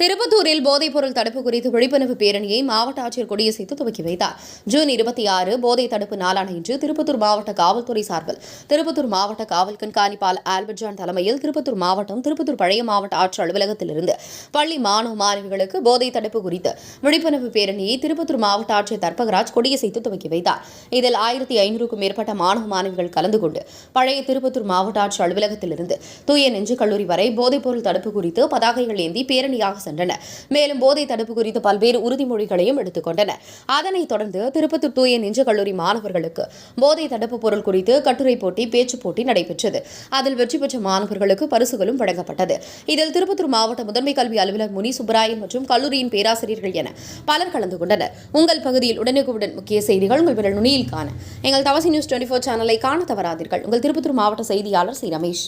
திருப்பத்தூரில் போதைப்பொருள் தடுப்பு குறித்து விழிப்புணர்வு பேரணியை மாவட்ட ஆட்சியர் கொடியசைத்து துவக்கி வைத்தார். ஜூன் 26 போதை தடுப்பு நாளான இன்று திருப்பத்தூர் மாவட்ட காவல்துறை சார்பில் திருப்பத்தூர் மாவட்ட காவல் கண்காணிப்பாளர் ஆல்பர்ட் ஜான் தலைமையில் திருப்பத்தூர் மாவட்டம் திருப்பத்தூர் பழைய மாவட்ட ஆட்சியர் அலுவலகத்திலிருந்து பள்ளி மாணவ மாணவிகளுக்கு போதை தடுப்பு குறித்து விழிப்புணர்வு பேரணியை திருப்பத்தூர் மாவட்ட ஆட்சியர் தர்பகராஜ் கொடியசைத்து துவக்கி வைத்தார். இதில் 1500க்கும் மேற்பட்ட மாணவ மாணவிகள் கலந்து கொண்டு பழைய திருப்பத்தூர் மாவட்ட ஆட்சியர் அலுவலகத்திலிருந்து தூய நெஞ்சு கல்லூரி வரை போதைப்பொருள் தடுப்பு குறித்து பதாகைகள் ஏந்தி பேரணியாக சென்றனர். மேலும் போதை தடுப்பு குறித்து பல்வேறு உறுதிமொழிகளையும் எடுத்துக் கொண்டனர். அதனைத் தொடர்ந்து திருப்பத்தூர் தூய நெஞ்சு கல்லூரி மாணவர்களுக்கு போதை தடுப்பு பொருள் குறித்து கட்டுரை போட்டி, பேச்சு போட்டி நடைபெற்றது. அதில் வெற்றி பெற்ற மாணவர்களுக்கு பரிசுகளும் வழங்கப்பட்டது. இதில் திருப்பத்தூர் மாவட்ட முதன்மை கல்வி அலுவலர் முனி சுப்பராயன் மற்றும் கல்லூரியின் பேராசிரியர்கள் என பலர் கலந்து கொண்டனர். உங்கள் பகுதியில் உடனுக்குடன் முக்கிய செய்திகள் உங்கள் விரல் நுனியில் காண எங்கள் தவசி நியூஸ் 24 சேனலை காண தவறாதீர்கள். உங்கள் திருப்பத்தூர் மாவட்ட செய்தியாளர் சி. ரமேஷ்.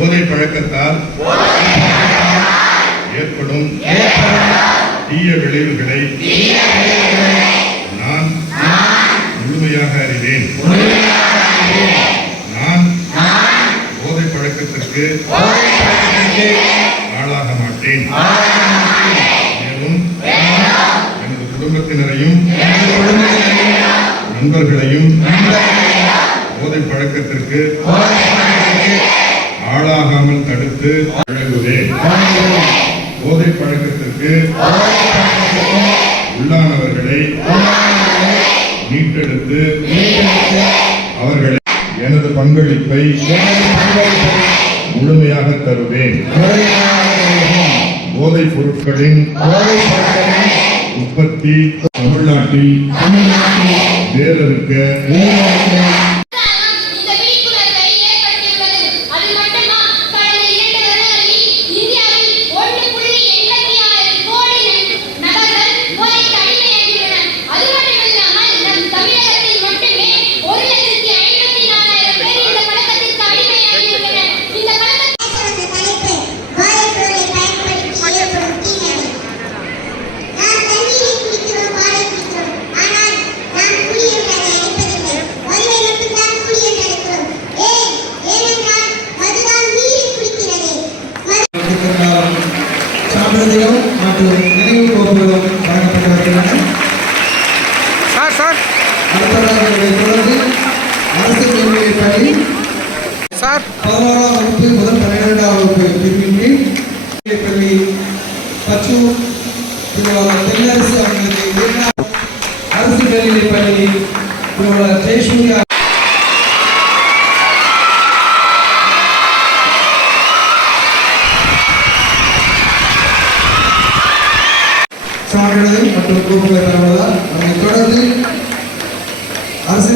போதை பழக்கத்தால் ஏற்படும் தீய விளைவுகளை நான் முழுமையாக அறிவேன். நான் போதை பழக்கத்திற்கு ஆளாக மாட்டேன். மேலும் எனது குடும்பத்தினரையும் நண்பர்களையும் போதை பழக்கத்திற்கு ஆளாகாமல் தடுத்து வழங்குவேன். போதை பழக்கத்திற்கு உள்ளானவர்களை மீட்டெடுத்து அவர்களை எனது பங்களிப்பை முழுமையாக தருவேன். போதைப் பொருட்களின் உற்பத்தி தமிழ்நாட்டில் வேறறுக்க சான்றிதழும் மற்றும் நினைவு கோப்புகளும் வழங்கப்பட்டு வருகின்றன. அடுத்தவர்களை தொடர்ந்து அரசு மேல்நிலைப் பள்ளி 11ஆம் வகுப்பு முதல் 12ஆம் வகுப்பு பிரிவின் கீழ் பள்ளி பச்சூர் தென்னரசு அவர்களுக்கு அரசு மேல்நிலைப் பள்ளி ஜெயசூர்யா சான்றிதழ் மற்றும் கோப்புகளை பெறுவதால் அதனைத் தொடர்ந்து அரசு